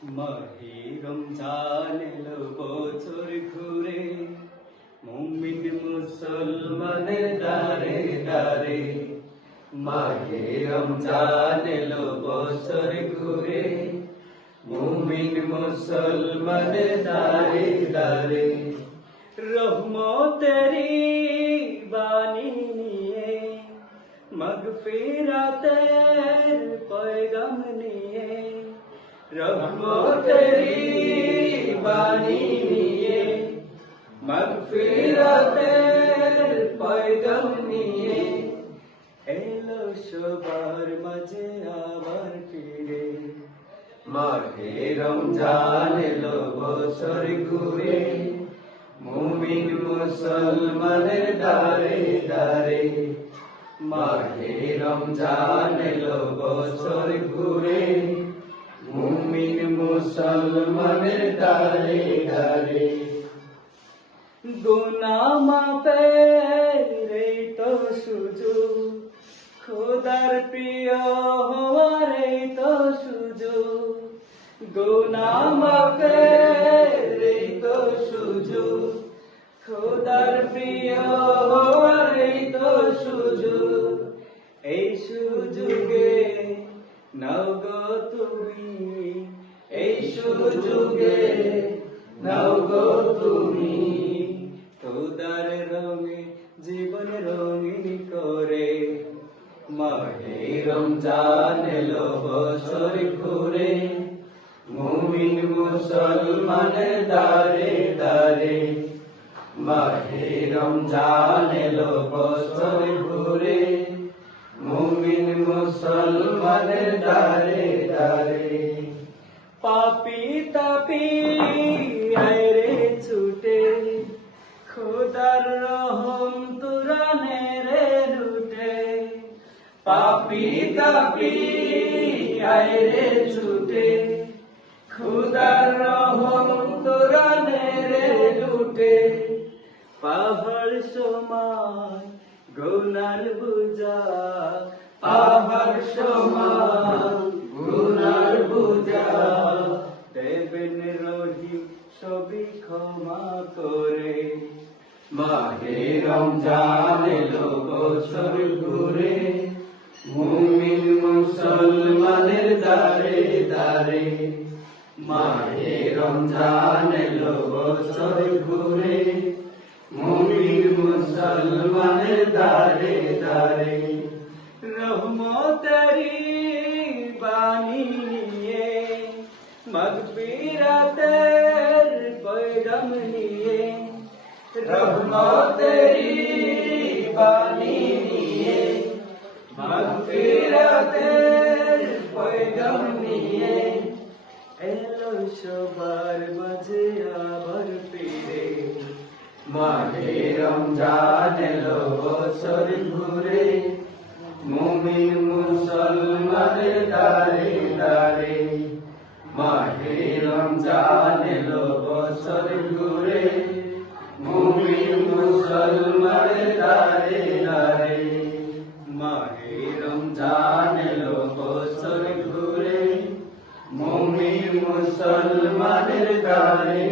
মাহে রমজান এলো বছর ঘুরে, মুমিন মুসলমানের দারে দারে। মাহে রমজান এলো বছর ঘুরে, মুমিন মুসলমানের দারে দারে। রহমতেরি বাণী নিয়ে, মাগফিরাতের পয়গাম নিয়ে, রহমতেরি বাণী নিয়ে, মাগফিরাতের পয়গাম নিয়ে, এলো সবার মাঝে আবার ফিরে। মাহে রমজান এলো বছর ঘুরে, মুমিন মুসলমানের দারে দারে। মাহে রমজান এলো বছর ঘুরে, মুমিন মুসলমানের দারে দারে। গুনাহ মাফের এই তো সুযোগ, খোদার প্রিয় হওয়ার এই তো সুযোগ। গুনাহ মাফের এই তো সুযোগ, খোদার প্রিয় হওয়ার এই তো সুযোগ। এই সুযোগে নাও গো তুমি, এই সুযোগে নাও গো তুমি, খোদার রঙে জীবন রঙিন করে। মাহে রমজান এলো বছর ঘুরে, মুমিন মুসলমানের দারে দারে। মাহে রমজান এলো বছর ঘুরে, মুমিন মুসলমানের দারে দারে। পাপী তাপী আয়রে ছুটে, খোদার রহম তুরানে রে লুটে। পাপী তাপী আয়রে ছুটে, খোদার রহম তুরানে রে লুটে। পাহাড় সমান গুনার বুঝা, পাহাড় সমান গুনার বুঝা, দেবেন রহিম সবই ক্ষমা করে। মাহে রমজান এলো বছর ঘুরে, মুমিন মুসলমানের দারে দারে। মাহে রমজান এলো বছর ঘুরে, মুমিন মুসলমানের দারে দারে। রহমতেরি বাণী নিয়ে, মাগফিরাতের পয়গাম নিয়ে, রহমতেরি বাণী নিয়ে, মাগফিরাতের পয়গাম নিয়ে, এলো সবার মাঝে আবার ফিরে। মাহে রমজান এলো বছর ঘুরে, মুমিন মুসলমানের দারে দারে। মাহে রমজান এলো বছর ঘুরে, মুমিন মুসলমানের দারে দারে। মাহে রমজান এলো বছর ঘুরে, মুমিন মুসলমানের দারে